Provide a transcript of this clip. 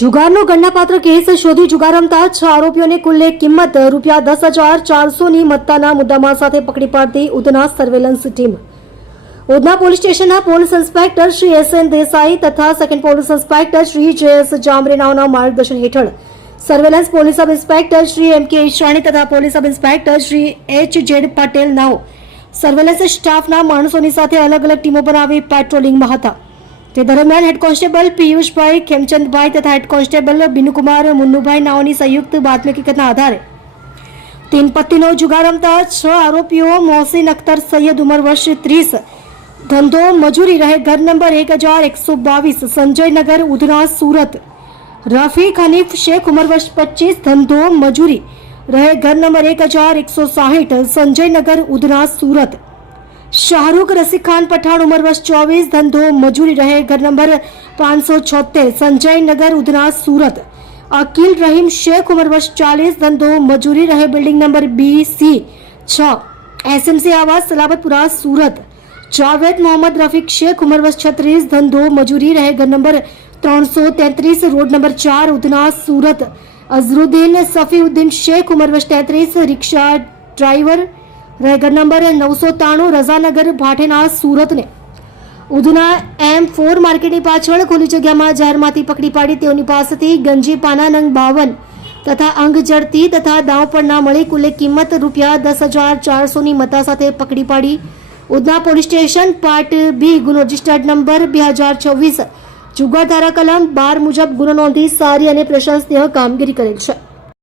જુગારનો ગણનાપાત્ર case શોધી જુગાર રમતા 6 આરોપીઓને કુલ કિંમત ₹10,000,400ની મત્તાના મુદ્દામાલ સાથે પકડી પાડતી Udhna surveillance team. Udhna police સ્ટેશનના police inspector Shri S N. Desai તથા second police inspector Shri J S. જામરેનાઓના માર્ગદર્શન હેઠળ surveillance police sub inspector Shri M K. Ishani તથા police sub inspector Shri H Z. Patel નાઓ સર્વેલન્સ સ્ટાફના માણસોની સાથે અલગ અલગ ટીમો બનાવી પેટ્રોલિંગમાં હતા. તે દરમિયાન હેડ કોન્સ્ટેબલ પિયુષભાઈ ખેમચંદભાઈ તથા હેડ કોન્સ્ટેબલ બિનુકુમાર મુન્નુભાઈ નાઓની સંયુક્ત બાતમી હકીકતના આધારે 3 પત્તીનો જુગાર રમતા 6 આરોપીઓ મોહસિન અખ્તર સૈયદ ઉંમર વર્ષ 30 ધંધો મજૂરી રહે ઘર નંબર 1122 સંજયનગર ઉધના સુરત, રફીક હનીફ શેખ ઉંમર વર્ષ 25 ધંધો મજૂરી રહે ઘર નંબર 1160 સંજયનગર ઉધના સુરત, શાહરૂખ રસીક ખાન પઠાણ ઉંમર વર્ષ 24 ધંધો મજૂરી રહે ઘર નંબર 576 સંજયનગર ઉધના સુરત, અકીલ રહીમ શેખ ઉંમર વર્ષ 40 ધંધો મજૂરી રહે બિલ્ડિંગ નંબર BC6 SMC આવાસ સલાબતપુરા સુરત, જાવેદ મોહમ્મદ રફીક શેખ ઉંમર વર્ષ 36 ધંધો મજૂરી રહે ઘર number 333 road number 4 Udhna Surat, Azharuddin Safiuddin Shaikh ઉંમર વર્ષ 33 રિક્ષા ડ્રાઈવર રહે ઘર નંબર 993 રઝાનગર ભાટેના સુરતને ઉધના M4 માર્કેટની પાછળ ખુલ્લી જગ્યામાં જાહેરમાંથી પકડી પાડી તેઓની પાસેથી ગંજી પાના નંગ 52 તથા અંગ જડતી તથા દાવ પરના મળી કુલ કિંમત ₹10,400ની મત્તા સાથે પકડી પાડી Udhna police station part B ગુનો રજિસ્ટર્ડ નંબર 2026 જુગાર ધારા કલમ 12 મુજબ ગુનો નોંધી સારી અને પ્રશંસનીય કામગીરી કરેલ છે.